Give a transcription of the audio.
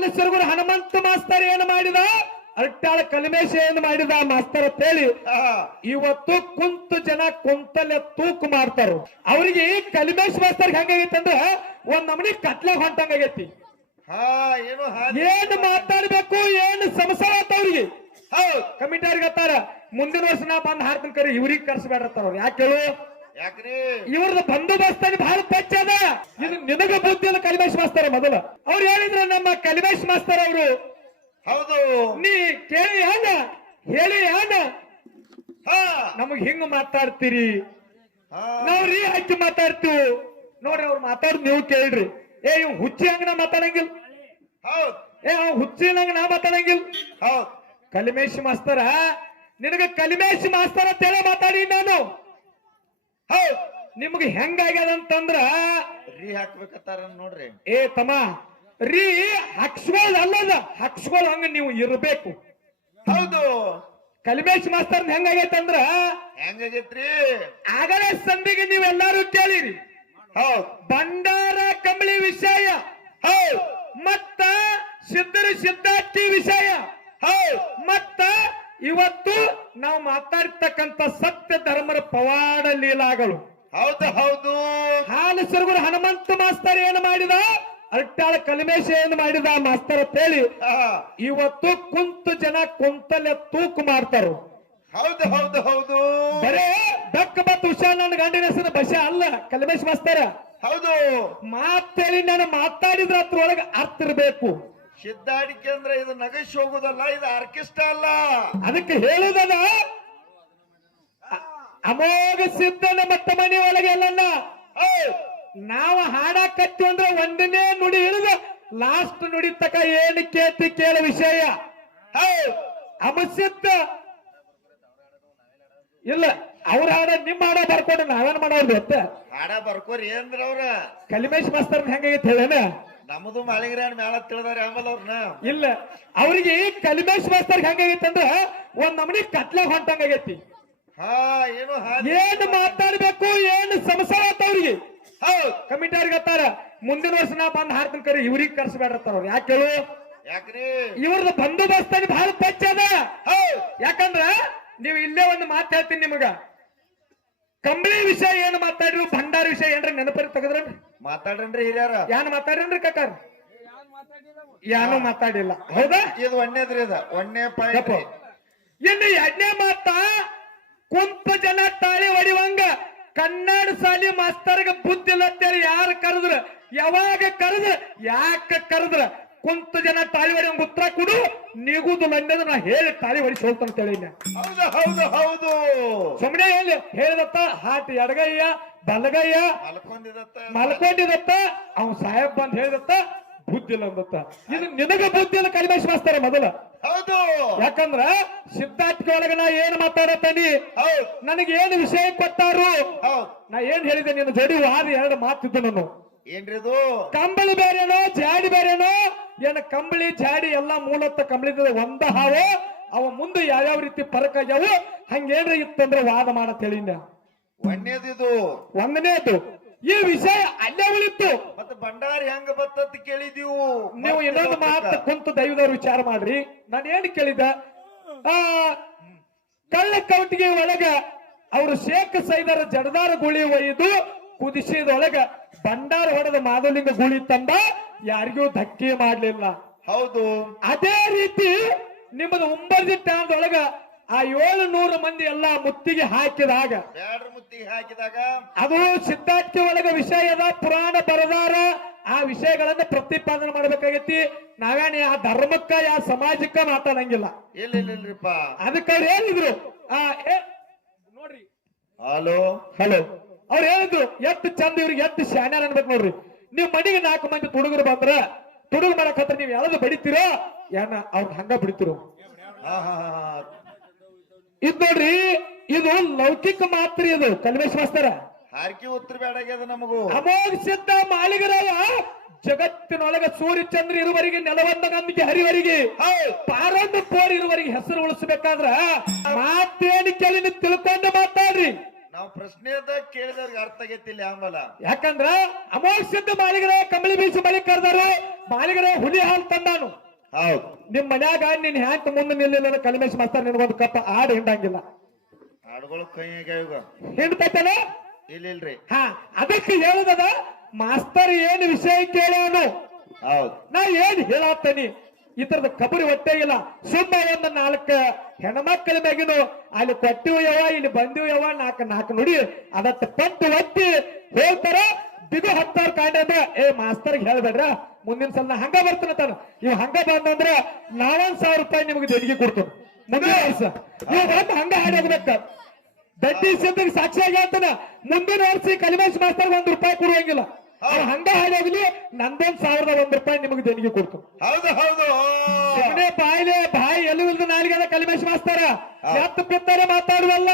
ಹಾಲಸರಗುರು Hanumantha master ಏನು ಮಾಡಿದ, ಅಟ್ಟಾಳ ಕಲ್ಮೇಶ ಏನು ಮಾಡಿದ ಮಾಸ್ತರ್ ಅಂತ ಹೇಳಿ ಇವತ್ತು ಕುಂತು ಜನ ಕುಂತಲ್ಲೇ ತೂಕು ಮಾಡ್ತಾರ. ಅವ್ರಿಗೆ ಕಲ್ಮೇಶ್ ಮಾಸ್ತರ್ ಹೆಂಗಾಗೈತಿ ಅಂದ್ರ ಒಂದ್ ನಮನಿ ಕತ್ಲೆ ಹೊಂಟಂಗಾಗೈತಿ. ಏನ್ ಮಾತಾಡ್ಬೇಕು ಏನ್ ಸಮಸ್ಯೆ ಆತ ಅವ್ರಿಗೆ. ಕಮಿಟಿ ಅವ್ರಿಗೆ ಹತ್ತಾರ ಮುಂದಿನ ವರ್ಷ ನಾ ಬಂದ್ ಹಾಡ್ತೀನಿ ಕರಿ ಇವ್ರಿಗೆ ಕರ್ಸಬೇಡತ್ತಾರ. ಅವ್ರು ಯಾಕೆ ಹೇಳು, ಇವ್ರದ್ದು ಬಂದೋಬಸ್ತಾನಿ ಬಹಳ ಪಚ್ಚ ಅದ. ಇದು ನಿನಗ ಬುದ್ಧಿಲ್ಲ ಕಲ್ಮೇಶ್ ಮಾಸ್ತರ್ ಮೊದಲ ಅವ್ರು ಹೇಳಿದ್ರ ನಮ್ಮ ಕಲ್ಮೇಶ್ ಮಾಸ್ತರ್ ಅವರು. ಹೌದು, ನೀ ಕೇಳಿ ಯಾನ ಹೇಳಿ ಯಾನ ನಮಗ್ ಹಿಂಗ ಮಾತಾಡ್ತೀರಿ, ನಾವ್ ರೀ ಹಚ್ಚಿ ಮಾತಾಡ್ತೀವಿ ನೋಡ್ರಿ. ಅವ್ರು ಮಾತಾಡ್ ನೀವು ಕೇಳ್ರಿ. ಇವ್ ಹುಚ್ಚಿ ಹಂಗ ನಾ ಮಾತಾಡಂಗಿಲ್ಲ, ಅವ್ ಹುಚ್ಚಿನಂಗ ನಾ ಮಾತಾಡಂಗಿಲ್ಲ. ಕಲ್ಮೇಶ್ ಮಾಸ್ತರ ನಿನಗ ಕಲ್ಮೇಶ್ ಮಾಸ್ತರ ಅಂತ ಹೇಳಿ ಮಾತಾಡಿ ನಾನು. ನಿಮ್ಗೆ ಹೆಂಗಾಗ್ಯದಂತಂದ್ರ ರೀ ಹಾಕ್ಬೇಕತ್ತಾರ ನೋಡ್ರಿ. ತಮ್ಮ ರೀ ಹಕ್ಸ್ಗೋಳ್ ಅಲ್ಲದ ಹಕ್ಸ್ಗೋಳ್ ಹಂಗ ನೀವು ಇರ್ಬೇಕು. ಹೌದು, ಕಲ್ಮೇಶ್ ಮಾಸ್ತರ್ ಹೆಂಗಾಗೈತಂದ್ರ ಹೆಂಗಾಗೈತ್ರಿ, ಆಗಲೇ ಸಂಧಿಗೆ ನೀವೆಲ್ಲಾರು ಕೇಳಿರಿ. ಬಂಡಾರ ಕಂಬಳಿ ವಿಷಯ, ಮತ್ತ ಸಿದ್ಧಾರ್ಥಿ ವಿಷಯ, ಮತ್ತ ಇವತ್ತು ನಾವು ಮಾತಾಡ್ತಕ್ಕಂಥ ಸತ್ಯ ಧರ್ಮದ ಪವಾಡ ಲೀಲಾಗಳು. ಹೌದು ಹೌದು, ಹಾಲಸರಗುರು ಹನುಮಂತ ಮಾಸ್ತರ್ ಏನು ಮಾಡಿದ, ಅಟ್ಟಾಳ ಕಲ್ಮೇಶ ಏನು ಮಾಡಿದ ಮಾಸ್ತರ್ ಅಂತ ಹೇಳಿ ಇವತ್ತು ಕುಂತು ಜನ ಕುಂತಲ್ಲೇ ತೂಕು ಮಾಡ್ತಾರ. ಹೌದು ಹೌದು ಹೌದು, ಬರೇ ಬೆಕ್ಕ ಬತ್ ಹುಷಾರ್ ನನ್ನ ಗಂಡಿನ ಹೆಸರು ಬಶ ಅಲ್ಲ ಕಲ್ಮೇಶ್ ಮಾಸ್ತರ. ಹೌದು, ಮಾತೇಳಿ ನಾನು ಮಾತಾಡಿದ್ರ ಅದ್ರೊಳಗೆ ಅರ್ಥ ಇರ್ಬೇಕು. ಸಿದ್ಧಾಡಿಕೆ ಅಂದ್ರೆ ಇದು ನಗಶ್ ಹೋಗುದಲ್ಲ, ಇದು ಆರ್ಕೆಸ್ಟ್ರಾ ಅಲ್ಲ. ಅದಕ್ಕೆ ಹೇಳುದದ ಅಮೋಘ ಸಿದ್ಧನ ಮಟ್ಟ ಮನೆ ಒಳಗೆ ಅಲ್ಲನ್ನ ನಾವು ಹಾಡಾಕತ್ತಿ ಅಂದ್ರೆ ಒಂದನೇ ನುಡಿ ಹಿಡಿದು ಲಾಸ್ಟ್ ನುಡಿ ತಕ ಏನು ಕೇಳ್ತಿ ಕೇಳ ವಿಷಯ. ಅಮಸಿದ್ಧ ಇಲ್ಲ ಅವ್ರ ಹಾಡ ನಿಮ್ ಹಾಡ ಬರ್ಕೊಂಡು ನಾವೇನ್ ಮಾಡೋದು ಅಂತ ಹಾಡ ಬರ್ಕೋರಿ ಏನ್ರ ಅವ್ರ ಕಲ್ಮೇಶ್ ಮಾಸ್ತರ್ ಹೆಂಗೈತಿ ಹೇಳೇನ. ನಮ್ದು ಮಾಳಿಗ್ರಾನ್ ಮೇಳ ತಿಳಿದಾರೆ ಆಮೇಲೆ ಅವ್ರನ್ನ ಇಲ್ಲ ಅವ್ರಿಗೆ ಕಲ್ಮೇಶ್ ಮಾಸ್ತರ್ ಹೆಂಗೈತಿ ಅಂದ್ರ ಒಂದ್ ನಮನಿ ಕತ್ಲೆ ಹೊಂಟಂಗಾಗೈತಿ. ಏನ್ ಮಾತಾಡ್ಬೇಕು ಏನ್ ಸಮಸ್ಯೆ ಆತ ಅವ್ರಿಗೆ. ಕಮಿಟಿ ಅವ್ರಿಗೆ ಹತ್ತಾರ ಮುಂದಿನ ವರ್ಷ ನಾ ಬಂದ್ ಹಾಡ್ತೀನಿ ಕರಿ ಇವ್ರಿಗೆ ಕರ್ಸಬೇಡತ್ತಾರ. ಅವ್ರು ಯಾಕೆ ಹೇಳು, ಇವ್ರದ್ದು ಬಂದೋಬಸ್ತಾನಿ ಬಹಳ ಪಚ್ಚ ಅದ. ಯಾಕಂದ್ರ ನೀವು ಇಲ್ಲೇ ಒಂದು ಮಾತು ಹೇಳ್ತೀನಿ ನಿಮಗ. ಕಂಬಳಿ ವಿಷಯ ಏನು ಮಾತಾಡ್ರಿ, ಭಂಡಾರ ವಿಷಯ ಏನ್ರಿ ನೆನಪರಿ ತೆಗದ್ರನ್ರಿ ಮಾತಾಡ್ರಿ ಹಿರಿಯಾರ. ಯಾನ್ ಮಾತಾಡ್ರಿ ಕಕ್ಕಾರ, ಯಾನು ಮಾತಾಡಿಲ್ಲ. ಹೌದಾ, ಇದು ಒಣ್ಣೆದ್ರಿ, ಇದು ಒಣ್ಣೆ ಪಾಯಿಂಟ್. ಇನ್ನು ಎರಡನೇ ಮಾತ ಕುಂತ ಜನ ತಾಳಿ ಹೊಡಿವಂಗ ಕನ್ನಡ ಶಾಲಿ ಮಾಸ್ತರ್ಗ ಬುದ್ಧಿ ಇಲ್ಲ ಅಂತೇಳಿ ಯಾರು ಕರೆದ್ರ, ಯಾವಾಗ ಕರೆದ್ರ, ಯಾಕ ಕರೆದ್ರ ಕುಂತ ಜನ ತಾಳಿ ಹೊಡಿವಂಗ ಉತ್ತರ ಕೊಡು. ನಿಗುದಿಲ್ಲ ಅನ್ನೋದು ನಾ ಹೇಳಿ ತಾಳಿ ಹೊಡಿಸಿ ಹೋಗ್ತಾನ ಅಂತೇಳಿ. ಹೌದು ಹೌದು ಹೌದು, ಸುಮ್ಮನೆ ಹೇಳಿ ಹೇಳಿದತ್ತ ಹಾಟ್ ಎಡಗಯ್ಯ ಬಲಗಯ್ಯ ಮಲ್ಕೊಂಡಿದತ್ತ ಅವ್ನು ಸಾಹೇಬ್ ಬಂದ್ ಹೇಳಿದತ್ತ ಬುದ್ಧಿ ಇಲ್ಲ ಅಂದತ್ತ. ಇದು ನಿನಗ ಬುದ್ಧಿ ಇಲ್ಲ ಕಲ್ಮೇಶ್ ಮಾಸ್ತರ ಮೊದಲ. ಹೌದು, ಯಾಕಂದ್ರ ಸಿದ್ಧಾರ್ಥಿ ಒಳಗ ನಾ ಏನ್ ಮಾತಾಡತ್ತೀನಿ, ನನಗೆ ಏನು ವಿಷಯ ಕೊಟ್ಟಾರು, ನಾ ಏನ್ ಹೇಳಿದೆ ನಿನ್ನ ಜಡಿ ವಾದ ಎರಡು ಮಾತಿದ್ದು ನಾನು. ಏನ್ರಿದು ಕಂಬಳಿ ಬೇರೆನೋ ಜಾಡಿ ಬೇರೆನೋ, ಏನ ಕಂಬಳಿ ಜಾಡಿ ಎಲ್ಲಾ ಮೂಲತ್ತ ಕಂಬಳಿದ ಒಂದ ಹಾವು, ಅವ ಮುಂದೆ ಯಾವ್ಯಾವ ರೀತಿ ಫರಕ್ ಆಗ್ಯಾವ ಹಂಗೇನ್ರ ಇತ್ತಂದ್ರೆ ವಾದ ಮಾಡತ್ ಹೇಳಿನ. ಒಂದೇದಿದು ಒಂದನೇದು ಈ ವಿಷಯ ಅಲ್ಲೇ ಉಳಿತು. ಮತ್ತೆ ಭಂಡಾರಿ ಹೆಂಗ ಬತ್ತಂತ ಕೇಳಿದೀವು. ನೀವು ಇನ್ನೊಂದು ಮಾತು ಕುಂತು ದೈವದವ್ರು ವಿಚಾರ ಮಾಡ್ರಿ. ನಾನು ಏನ್ ಕೇಳಿದ, ಕಳ್ಳ ಕವಟಿಗೆ ಒಳಗ ಅವರು ಶೇಖ್ ಸೈದರ ಜಡದಾರ ಗುಳಿ ಒಯ್ದು ಕುದಿಸಿದೊಳಗ ಭಂಡಾರ ಹೊಡೆದ ಮಾಧವಲಿಂಗ ಗುಳಿ ತಂದ ಯಾರಿಗೂ ಧಕ್ಕೆ ಮಾಡ್ಲಿಲ್ಲ. ಹೌದು, ಅದೇ ರೀತಿ ನಿಮ್ಮದು ಉಂಬರ್ಜಿ ಟ್ಯಾನ್ದೊಳಗ ಆ 700 ಮಂದಿ ಎಲ್ಲಾ ಮುತ್ತಿಗೆ ಹಾಕಿದಾಗ ಅದು ಸಿದ್ಧಾರ್ಥಿ ಒಳಗ ವಿಷಯದ ಪುರಾಣ ಬರದಾರ. ಆ ವಿಷಯಗಳನ್ನ ಪ್ರತಿಪಾದನೆ ಮಾಡ್ಬೇಕಾಗೈತಿ. ನಾವೇನೇ ಆ ಧರ್ಮಕ್ಕ ಯಾ ಸಮಾಜಕ್ಕ ಮಾತಾಡಂಗಿಲ್ಲ. ಅದಕ್ಕೆ ಅವ್ರು ಹೇಳಿದ್ರು ನೋಡ್ರಿ, ಹಲೋ ಹಲೋ ಅವ್ರು ಹೇಳಿದ್ರು ಎಷ್ಟು ಚಂದ ಇವ್ರಿಗೆ ಎಷ್ಟು ಶಾನ್ಯಾರ ಅನ್ಬೇಕು ನೋಡ್ರಿ. ನೀವ್ ಮನೆಗೆ 4 ಮಂದಿ ತುಡುಗರು ಬಂದ್ರ ತುಡುಗು ಮಾಡಕ್ ಹತ್ರ ನೀವ್ ಯಾವ್ದು ಬಡಿತೀರೋ ಏನ ಅವ್ರ ಹಂಗ ಬಿಡ್ತಿರೋ. ಇದ್ ನೋಡ್ರಿ, ಇದು ಲೌಕಿಕ ಮಾತ್ರ. ಇದು ಕಲ್ಮೇಶ್ ಮಾಸ್ತರ ಹಾರ್ಕಿ ಉತ್ತರ ಬೇಡಾಗ್ಯದ ನಮಗೂ. ಅಮೋಘ ಸಿದ್ಧ ಮಾಳಿಗರಾಯ ಜಗತ್ತಿನೊಳಗ ಸೂರ್ಯ ಚಂದ್ರ ಇರುವರಿಗೆ ನೆಲವಂದ ನಂಬಿಕೆ ಹರಿವರಿಗೆ ಪಾರೊಂದು ಪೋರ್ ಇರುವರಿಗೆ ಹೆಸರು ಉಳಿಸಬೇಕಾದ್ರ ಮಾತೇನು ಕೇಳಿ ತಿಳ್ಕೊಂಡು ಮಾತಾಡ್ರಿ. ನಾವು ಪ್ರಶ್ನೆಯದ ಕೇಳಿದವ್ರಿಗೆ ಅರ್ಥ ಆಗೈತಿಲ್ಲ ಆಂಬಲ ಯಾಕಂದ್ರ ಅಮೋಕ್ಷದ ಮಾಲಿಗರ ಕಂಬಳಿ ಬೀಸಿ ಬಳಿ ಕರೆದರು ಮಾಲಿಗರ ಹುಲಿ ಹಾಲು ತಂದಾನು. ಹೌದು. ನಿಮ್ ಮನ್ಯಾಗ ನಿನ್ ಹ್ಯಾಂಕ್ ಮುಂದೆ ನಿಲ್ಲಿಲ್ಲ ಕಲಿಮೇಶ್ ಮಾಸ್ತರ್ ನಿನಗೊಂದು ಕಪ್ಪ ಆಡು ಹಿಂಡಂಗಿಲ್ಲ. ಹಾಡುಗಳು ಕೈ ಈಗ ಹಿಂಡ್ತೈತಲ್ಲ ಇಲ್ಲಿಲ್ರಿ. ಹಾ ಅದಕ್ಕೆ ಹೇಳುದದ ಮಾಸ್ತರ್ ಏನ್ ವಿಷಯ ಕೇಳೋನು ಹೌದು. ನಾ ಏನ್ ಹೇಳತ್ತೇನಿ ಇತರದ ಕಬರಿ ಹೊಟ್ಟೆ ಇಲ್ಲ. ಸುಮ್ಮ ಒಂದು 4 ಹೆಣ್ಮಕ್ಳ ಮ್ಯಾಗಿನು ಅಲ್ಲಿ ಕೊಟ್ಟಿವ್ ಯಾವ ಇಲ್ಲಿ ಬಂದಿವ್ ಯಾವ 4 ನುಡಿ ಅದತ್ತ ಪಟ್ಟು ಒತ್ತಿ ಹೇಳ್ತಾರ. ಬಿಗು 10,000 ಕಾಂಡೆ ಅಂದ್ರೆ ಮಾಸ್ತರ್ಗೆ ಹೇಳ್ಬೇಡ್ರ ಮುಂದಿನ ಸಲ ನಾ ಹಂಗ ಬರ್ತಾನ ತಾನು. ಇವ್ ಹಂಗ ಬಂದಂದ್ರ 4,000 ರೂಪಾಯಿ ನಿಮ್ಗೆ ದೇಣಿಗೆ ಕೊಡ್ತಾನೆ ಮುಂದಿನ ವರ್ಷ. ನೀವು ಬಂದು ಹಂಗ ಹಾಡಿ ಹೋಗ್ಬೇಕ. ದಡ್ಡಿ ಸಿದ್ಧಿಗೆ ಸಾಕ್ಷಿಯಾಗಿ ಹೇಳ್ತಾನ ಮುಂದಿನ ವರ್ಷ ಕಲಿಮೇಶ್ ಮಾಸ್ತರ್ 1 ರೂಪಾಯಿ ಕೊಡುವಂಗಿಲ್ಲ. ಅವ್ರು ಹಂಗ ಹಾಡಿ ಹೋಗ್ಲಿ ನಂದೊಂದ್ 1,001 ರೂಪಾಯಿ ನಿಮಗೆ ದೇಣಿಗೆ ಕೊಡ್ತಾನೆ. ಹೌದು ಹೌದು. ಬಾಯಿ ಎಲ್ಲೂ ಇಲ್ದ ನಾಲಿಗೆ ಕಲಿಮೇಶ್ ಮಾಸ್ತಾರ ಎತ್ತು ಪಿತ್ತಾರೆ ಮಾತಾಡುವಲ್ಲ.